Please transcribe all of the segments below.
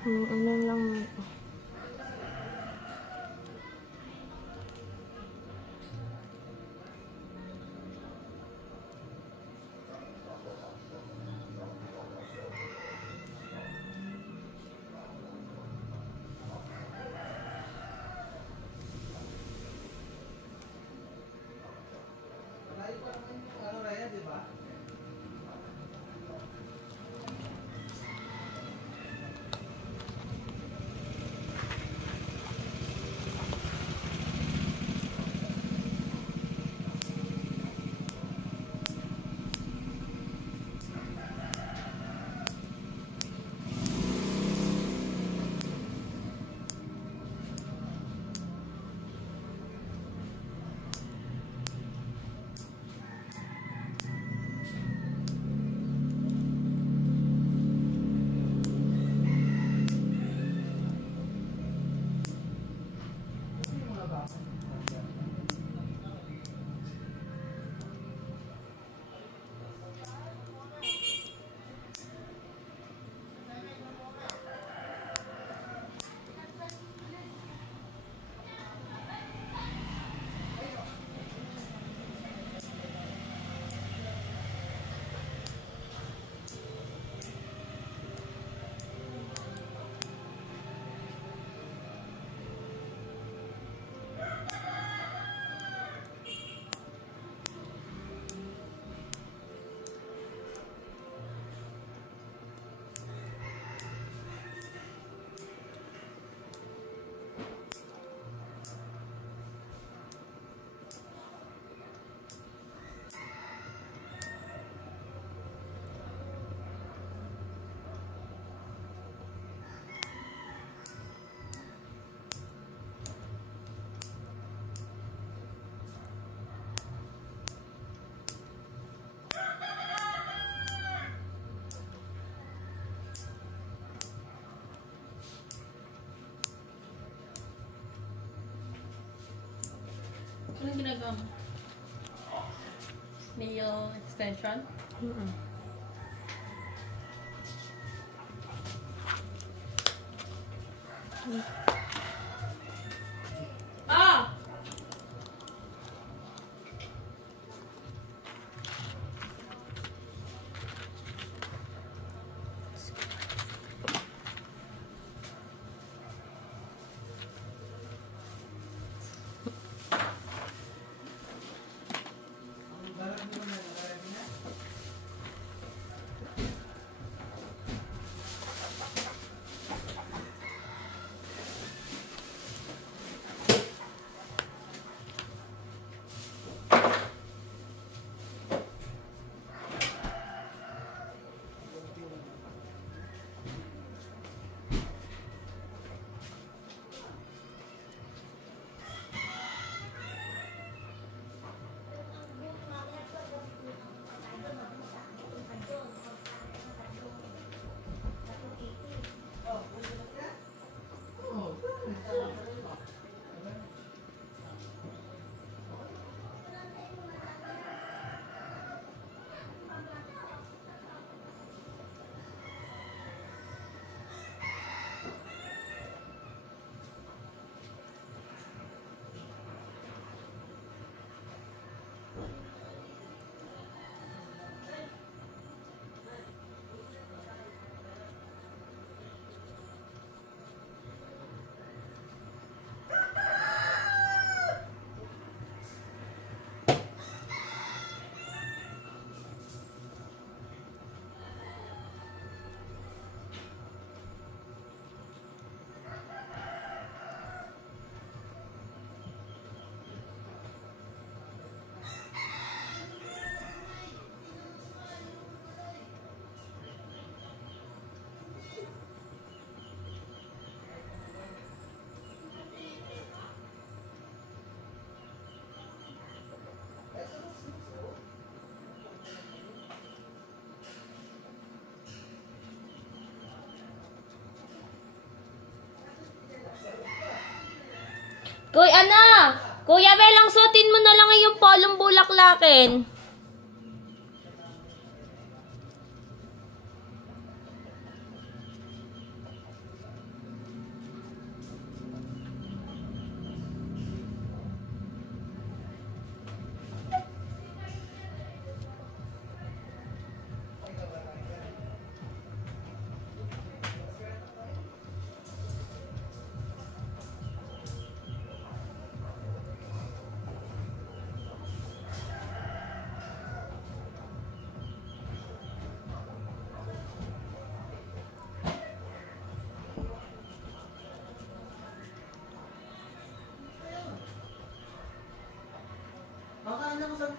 Ano lang. Anong ginagawa mo? Nail extension? Ah! Kuya Belang, suotin mo na lang yung polong bulaklakin.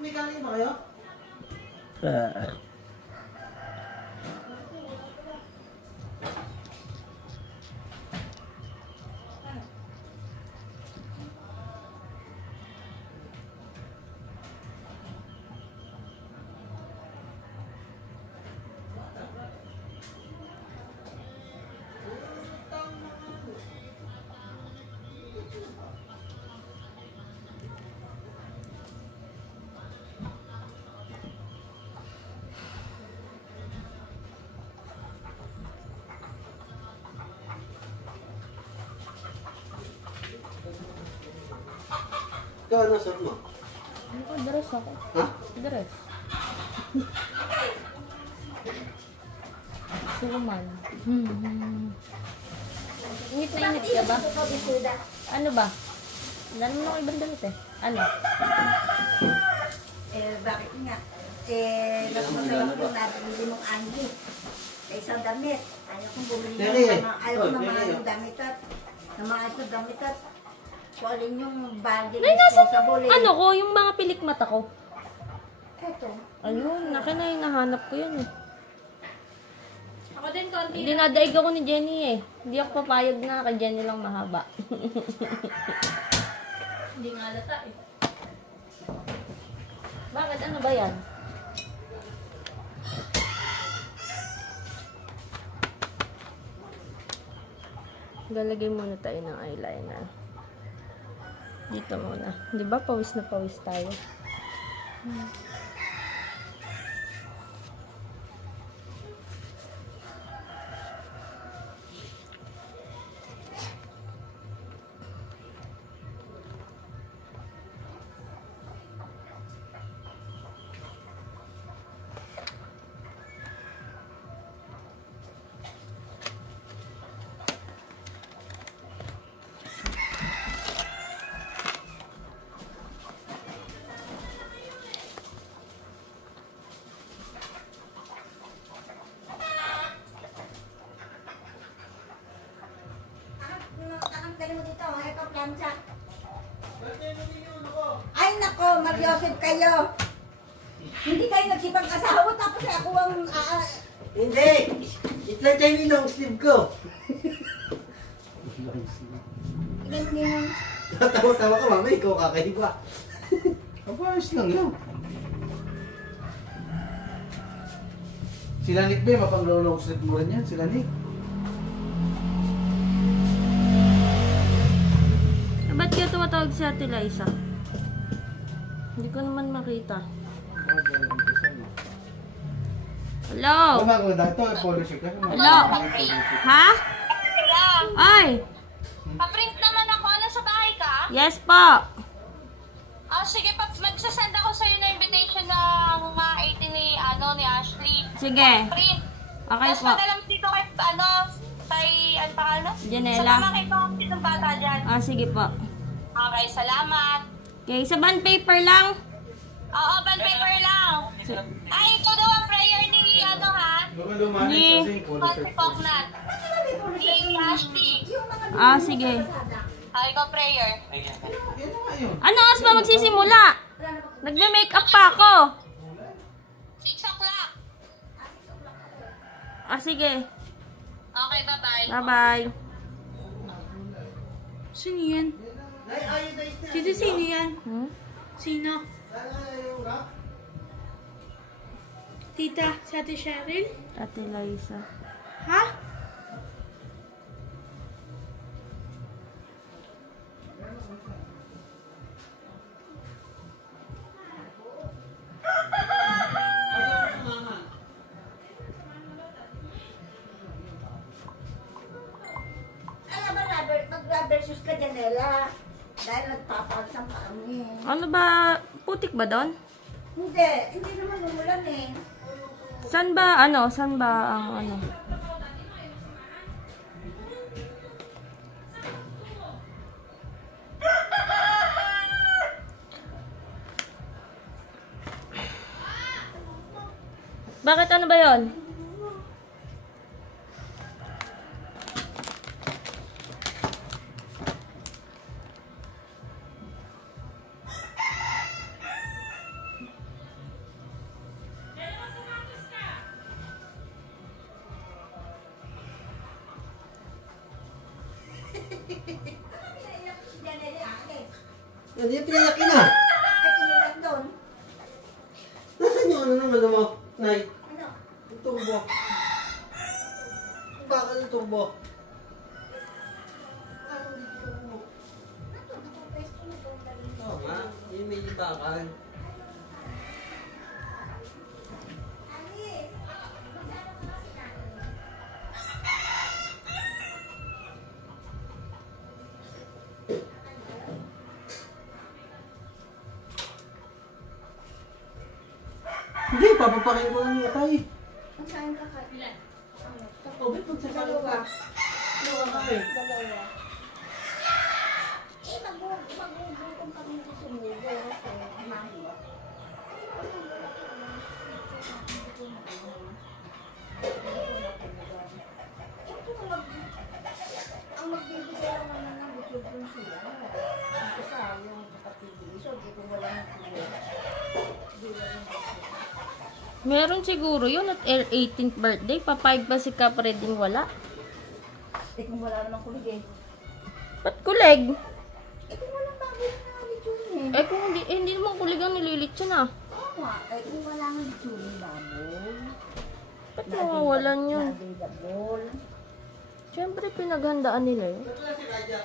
May kanin ba kayo? Ikaw, ano sir mo? Ano ko, dress ako. Ha? Dress. Suman. Init na init ka ba? Ano ba? Wala naman ako ibang damit eh. Ano? Bakit nga? Nagmasalap yung nabili mong Andy. Isang damit. Ayaw kong bumili ayaw kong namahal yung damit at namahal yung damit at kung alin yung bagay Nasa, responsible. ano ko, yung mga pilikmata ko. Eto. Ayun, nakin na hinahanap ko yan eh. Ako din, konti. Dinadaig ako ni Jenny eh. Hindi ako papayag na kay Jenny lang mahaba. Hindi nga lata eh. Bakit? Ano ba yan? Lalagay muna tayo ng eyeliner. Dito muna. Di ba pawis na pawis tayo? Anong pwede mo dito? Ito, plancha. Ay, nako, Mariosep kayo. Hindi kayo nagsipang asawa, tapos ako ang... Hindi! Itlan tayo yung long sleeve ko. Ganun yun. Tawa-tawa ka, mama. Ikaw kakahiba. Ayos lang yun. Sila Nick ba, mapang-long sleeve mo rin yan? Sila Nick. Ba't kaya tumatawag si Ate Liza? Hindi ko naman makita. Hello? Gumagawa ito, polo shirt ka. Hello? Ha? Ay! Pa-print naman ako. Nasa bahay ka? Yes po! Sige, magsasend ako sa'yo na invitation ng mga 18 ni Ashley. Sige. Print. Okay Tapos po. padala mo dito kay, ano pangalan? Janela. Sa mga kay ng bata dyan. Sige po. Okay, salamat. Okay, sa bond paper lang. Oo, band paper lang. Ay, ikaw daw ang prayer ni, Ni- Si Poknat. Ni Ashley. Sige. Ikaw prayer. Ano oras ba magsisimula? Nagme-makeup pa ako. 6 o'clock. Sige. Okay, bye-bye. Bye-bye. Sino yan? Dito sino yan? Sino? Tita, si Ate Cheryl? Ate Liza. Ha? Alam ba, mag-rubber shoes ka, Janela. Dahil nagpapagsang kami. Ano ba? Putik ba doon? Hindi naman umulan eh. Saan ba ang ano? Bakit ano ba yon? Hindi yung pinayakin na. Ay, tiniyak doon. Nasaan yung ano naman mo, Nay? Ano? Yung turbo. Bakit yung turbo? Oo nga, yung may bakal. Hindi, papapakin ko lang yung atay. Ang saan ka ka? Ilan? Tubig, pagsasakin ka. Ano ka eh? Dalawa. Eh, mag-uugong kami sa sumugo. So, mahirap. Ang magbibigay naman ng YouTube yung siya. Ang isa, yung kapatid. So, di ko wala ng tulong. Di wala ng Meron siguro yun at 18th birthday. Papayag ba si Kapreding wala? Eh, kung wala namang kulig eh. Ba't kuleg? Eh, kung walang baboy na lechon eh. Eh kung hindi naman kulig ang nililitsyon ah. Oo nga, eh, kung wala nga lechon yung baboy. Ba't mawawalan yun? Na-available. Siyempre pinaghandaan nila yun. Ito na si Raja.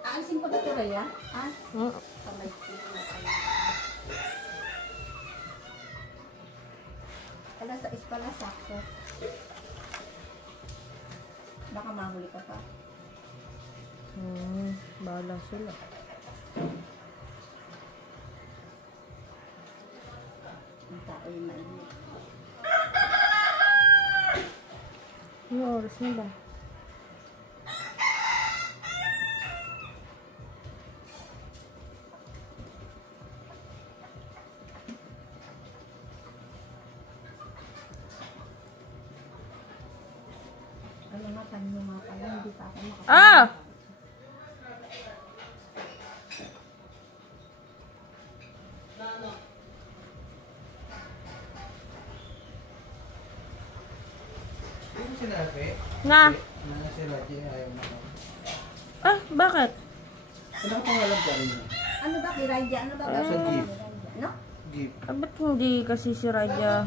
Aalisin ko na ito, Rhea. Ha? Hmm. Kamay ko na tayo. Alas 6 pala, sakto. Baka mahuli ka pa. Bahala sila. Ang tao yung mainit. Ano oras na ba? Ano nga, panyo nga pala, hindi pa ako makapagod. Ah! Ano sinabi? Na? Na si Raja ayaw mo. Ah, bakit? Ano ka pangalan ka rin? Ano ba, kay Rhea? Ano ba? Sa gift. Ano? Gift. Ah, ba't hindi kasi si Raja?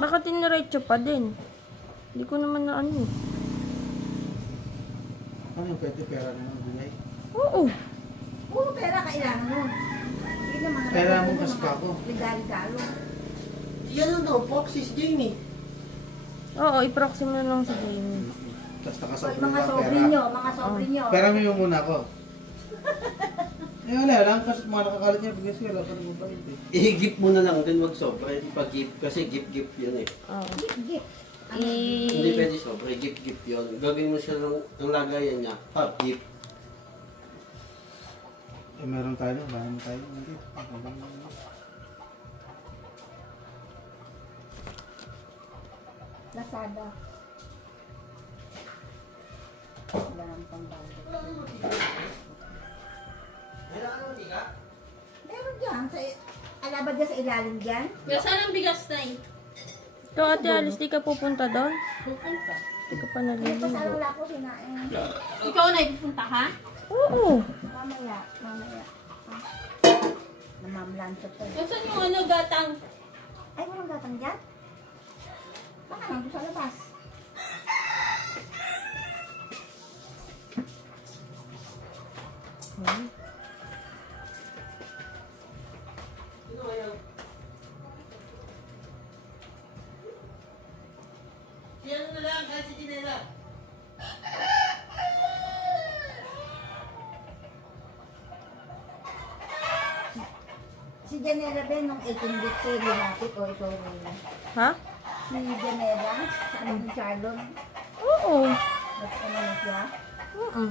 Baka tiniretso pa din. Hindi ko naman na ano. Ano yung pwede pera naman binay? Oo. Puro pera kailangan mo. Hindi naman. Pera mo kasi pa ako. Regalo-galo. Yan ano, Foxy's Jamie. Oo, i-proxy mo na lang si Jamie. Tapos O, nakasobrang mga lang sobre pera. nyo, mga sobre nyo. Pera mo yung muna ko. Eh wala lang kasi mga nakakalit niya kasi wala pa naman bayad eh. I-gift mo na lang din, wag sobra. Ipag-gift kasi gift-gift yun eh. Oo. Gift. Hindi pwede sobra, gift-gift yun. Gagawin mo siya ng lagayan niya. Gift. Eh meron tayo, bahan tayo. Hindi. Lazada. Wala nang pangbago. Meron dyan. Alabad dyan sa ilalim dyan. Kaya saan ang bigas na eh? Ikaw, Ate Alice, di ka pupunta doon? Pupunta. Di ka pa Ay, naliligo. pasarula ko sinain. Ikaw na ipupunta ka? Oo. Mamaya. Namamlansa to. Saan yung ano gatang? Ay, walang gatang dyan? Baka nandun sa labas. Yan na lang, kahit si Tinela. Si Janela Ben, nung 18 weeks eh, lumapit o ito rin. Ha? Si Janela, sa anak ni Charlon, Oo. nagkano na siya. Oo.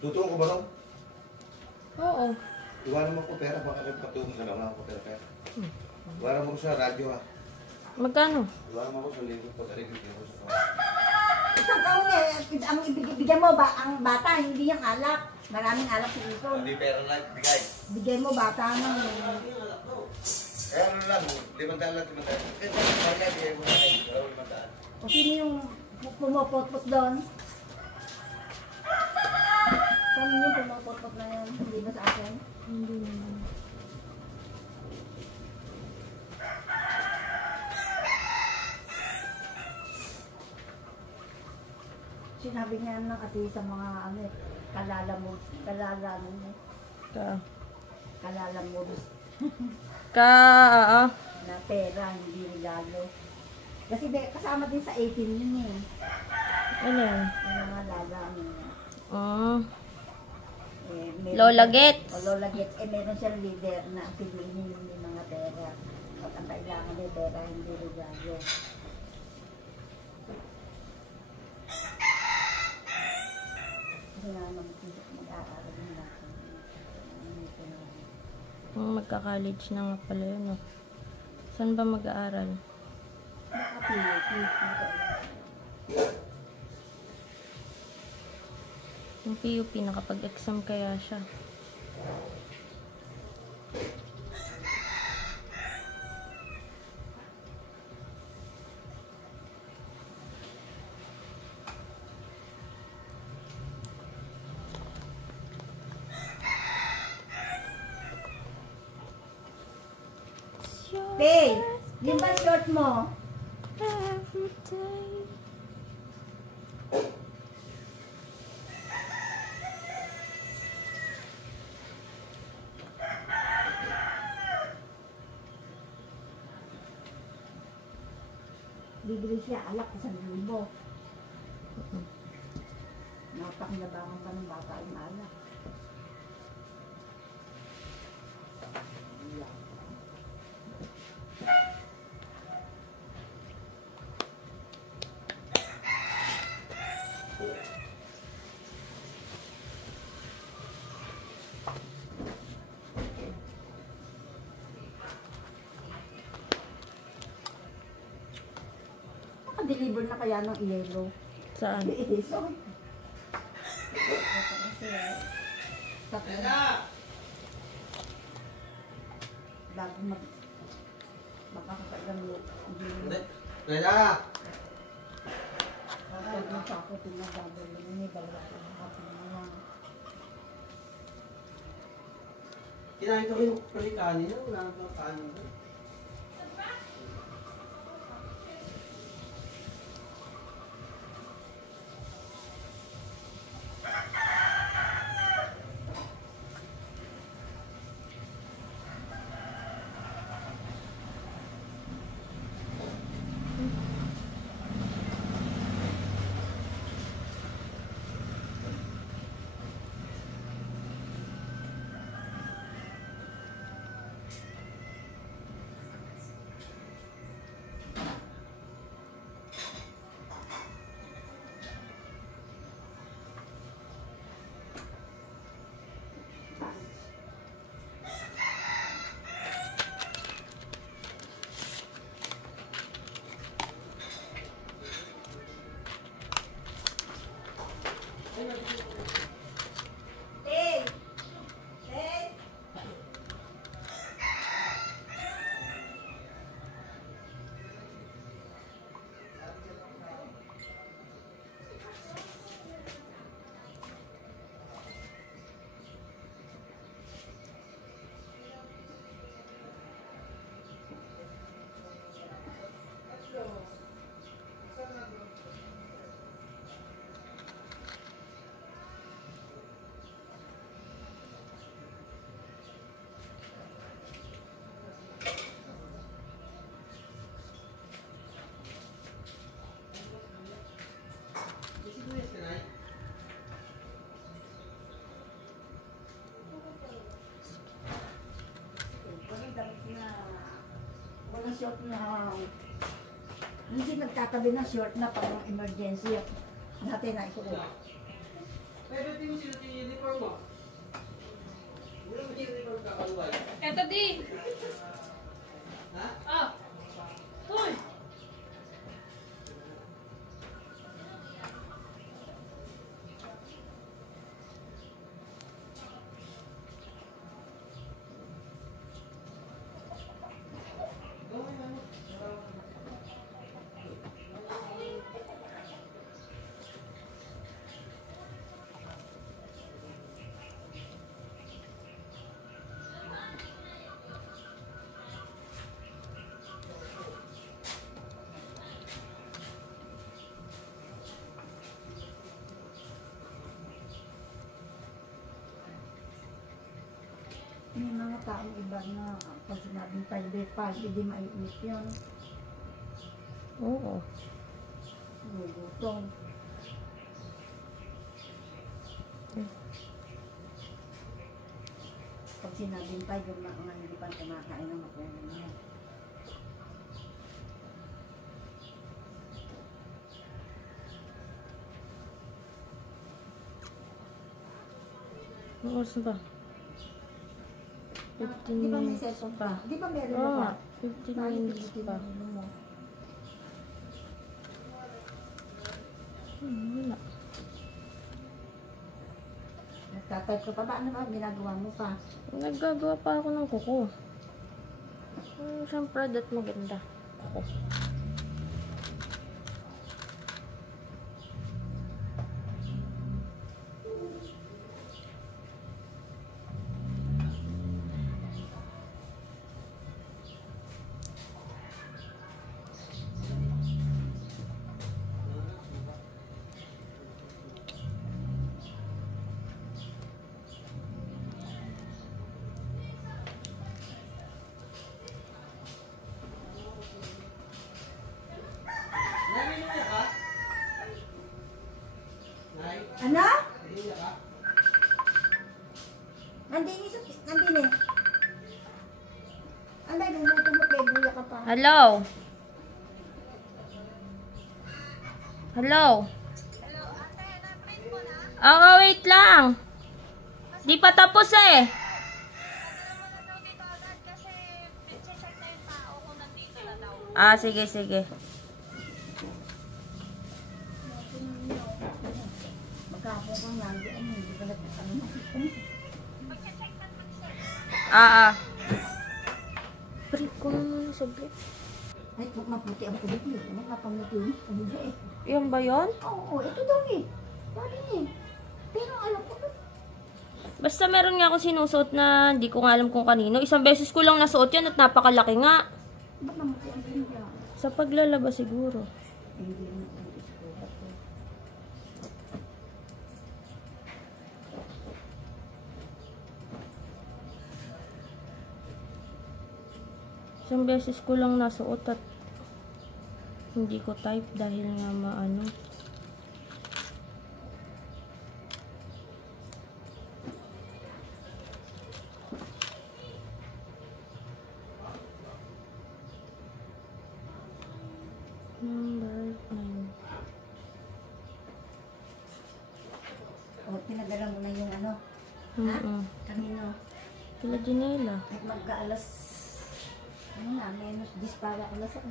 Tutulong ko ba raw? Oo. Iwanan mo ko pera, baka rin patulong sa naman ako pera. Iwanan mo ko sa radyo ha. Magkano? Iwanan mo ko sa lingkod, pag rin ko sa Isang taon ang ibigay mo ba ang bata, hindi yung alak. Maraming alak si Ison. Hindi pera lang, bigay. Bigay mo bata ng... Kaya ano lang, 500 lang, 500. Kasi kaya bigay mo na kayo, 500. O sino yung pumupot-pot doon? Saan yung pumupot-pot na yun? Hindi ba sa akin? Hindi naman. Sinabi niya ng ati sa mga ano, kalala mo, na pera, hindi regalo. Kasi kasama din sa 18 yun eh. Ano yan? Yung mga lalaki niya. Lola Gets. O Lola Gets. Meron siyang leader na piliin yung mga pera. At ang kailangan ng pera, hindi regalo. Kasi nga mag-aaral na natin. Magka-college na nga pala yun. Oh. Saan ba mag-aaral? Yung PUP, nakapag-exam kaya siya. Hey, yun ba short mo? Every day. Bibili siya alak 1,000. Napakinabangan pa ng bata yung alak. Deliver na kaya ng yellow. Saan? So, bago baka kapag Nena! Pag masakot yung nagdadalo niya, dalawa ko nakapin na lang. Kinain ko rin pala kanin. Wala nang kanin. Hey! Hey! Walang short na hindi nagtatabi ng short na pang emergency natin na isuot. Pero di mo sinutin yung uniform mo. Wala mo yung uniform kakaluway. Eto di. Ha? Ah. Hoy. May mga taong iba na pag sinabing private party, di mainit yun. Oo. Gugutong. Pag sinabing private, yung mga hindi pa kumakain ng makunin niya. Ano oras na ba? 15 Di ba may minutes cellphone pa. pa? Di ba meron Oo na nga, ba? 15 minutes pa. Wala. Nagtatype ka pa ba? Ano ba ginagawa mo pa? Naggagawa pa ako ng kuko. Siyempre, dat maganda. Kuko. Ano? Nandini sa... Nandini. Anday, lumutulog kay buya ka pa. Hello? Hello? Oo, wait lang. Di pa tapos eh. Ah, sige, sige. Magkapon kang nandi. Ano, hindi ka nagpapano. Break ko na muna saglit. Ay, maputi ang tubig niyo. Ano ka pang natin? Ano ba eh? Yan ba yun? Oo, ito daw eh. Dali eh. Pero alam ko ba? Basta meron nga akong sinusuot na hindi ko nga alam kung kanino. Isang beses ko lang nasuot yan at napakalaki nga. Ba't namuti ang tubig? Sa paglalaba siguro. Hindi na ang iskulat ko. Isang beses ko lang nasuot at hindi ko type dahil nga maano. Number 9. O, pinadala mo na yung ano? Kanino? Kila Janela. At magka-alas... Ano na, menos 10 para alas 6.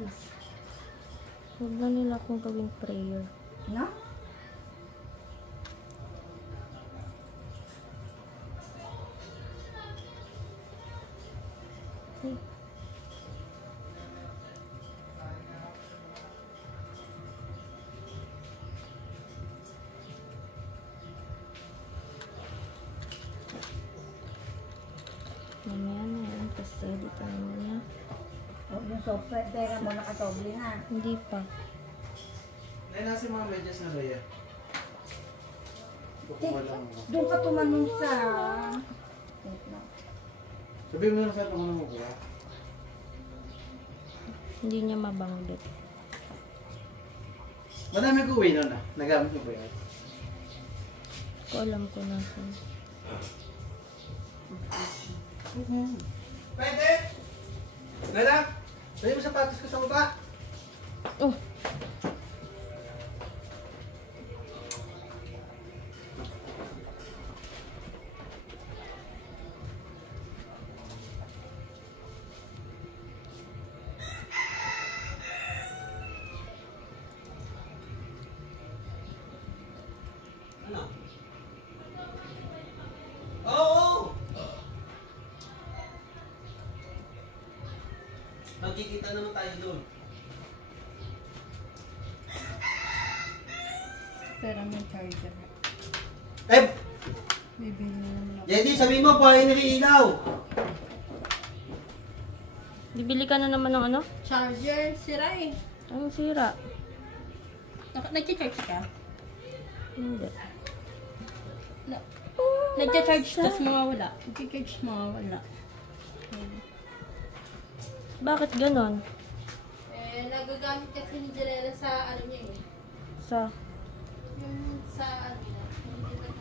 Huwag na nila akong gawing prayer. No? Mamaya na yan kasi dito na muna. O, yung software, pera mo nakatoble na. Hindi pa. Nay, nasa yung mga medyas na Rhea. Kukuha lang mo. Doon ka tumanong sa... Wait lang. Sabihin mo na sa kung ano mo kuha. Hindi niya mabanggit. Madami ko uwi nun ah. Nagamit mo ba yan? Ko alam ko nasan. Pwede! Nala! Sabi mo sapatos ko sa baba. Oh! Ano? Oo! Magkikita naman tayo doon. Pero may charger. Eh! Bibili naman ako. JD, sabi mo, buhay na ilaw! Bibili ka na naman ng ano? Charger, sira eh. Anong sira? Nag-charge ka? Hindi. No. Oh! Nagcha-charge, tas mawawala. Nagcha-charge, mawawala. Bakit ganon? Nagagamit kasi ni Jarela sa ano niya eh. Sa... Yung sa ano niya. Hindi ba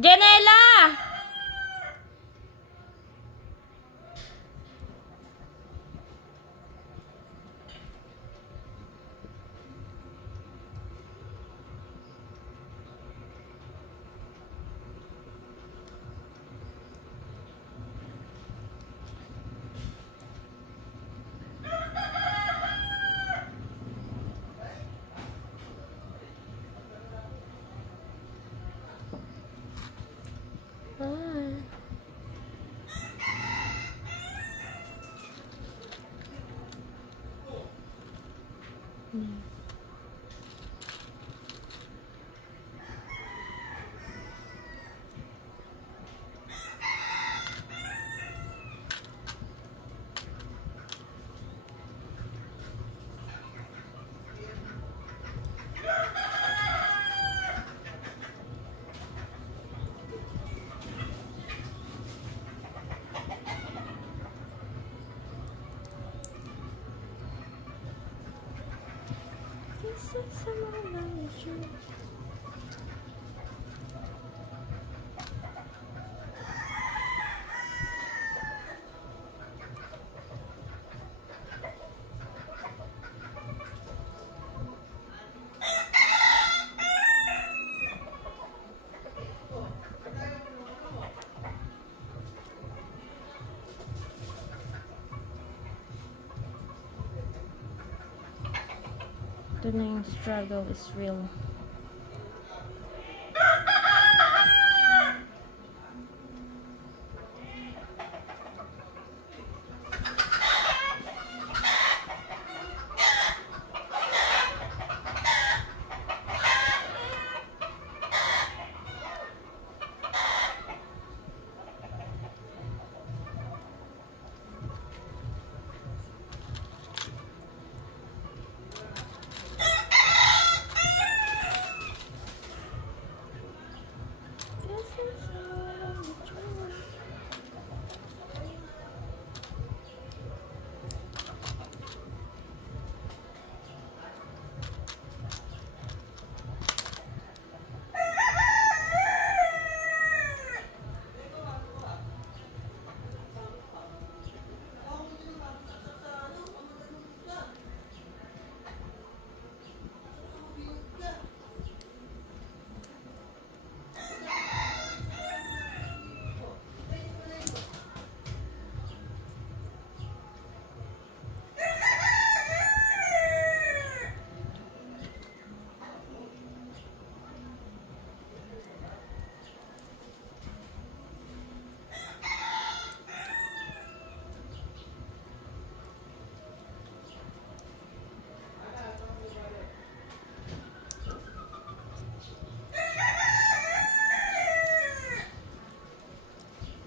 Janela! Ito na yung struggle is real.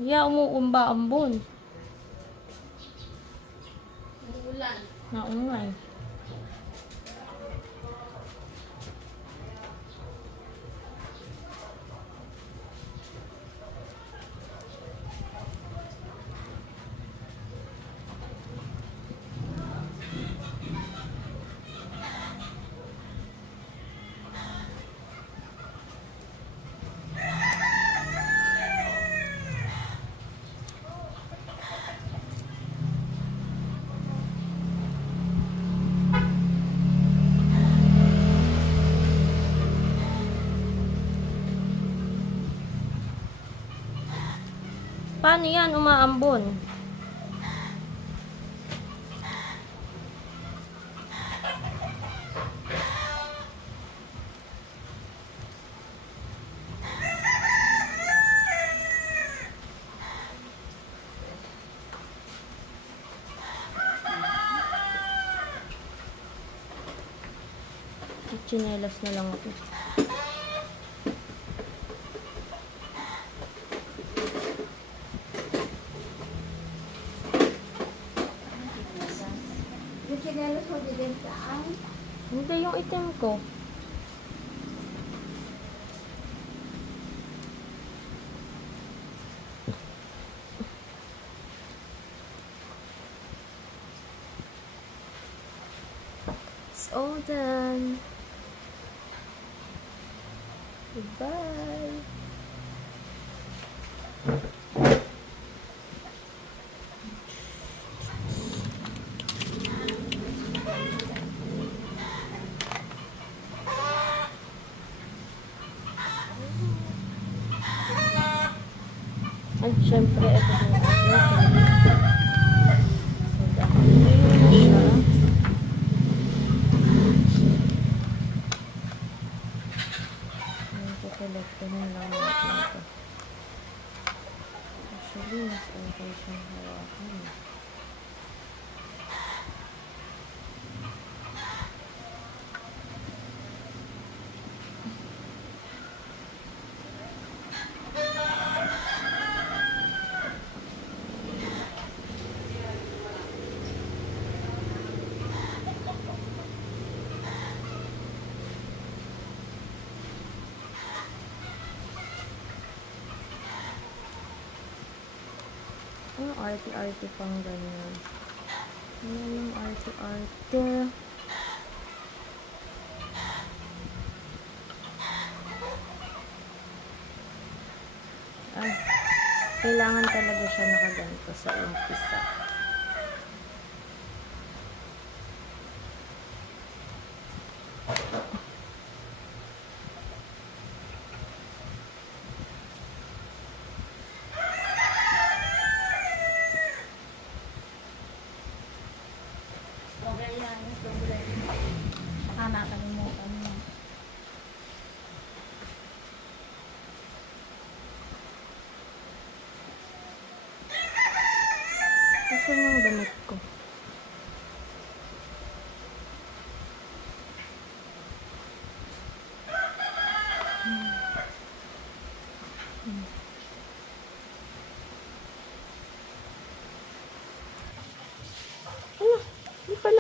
Ya, umuumba ambon. Umuulan. Naungay. Paano yan umaambon? Chinelas na lang ako. Yung chinelos mo din saan? Hindi, yung itim ko. It's all done. Goodbye. At syempre, ito din ako. So, dahil na siya. Ito na lang natin ito. Actually, mas okay siyang hawakan. Ano arte-arte pang ganyan? Ano yung arte-arte? Ah, kailangan talaga siya nakaganto sa umpisa. Okay yan. Anak